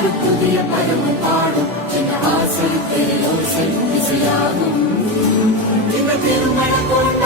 ஒரு புதிய பருவம் பாடும் என்ற ஆசை பேரோசை இசையாகும் இந்த திருமண கொண்ட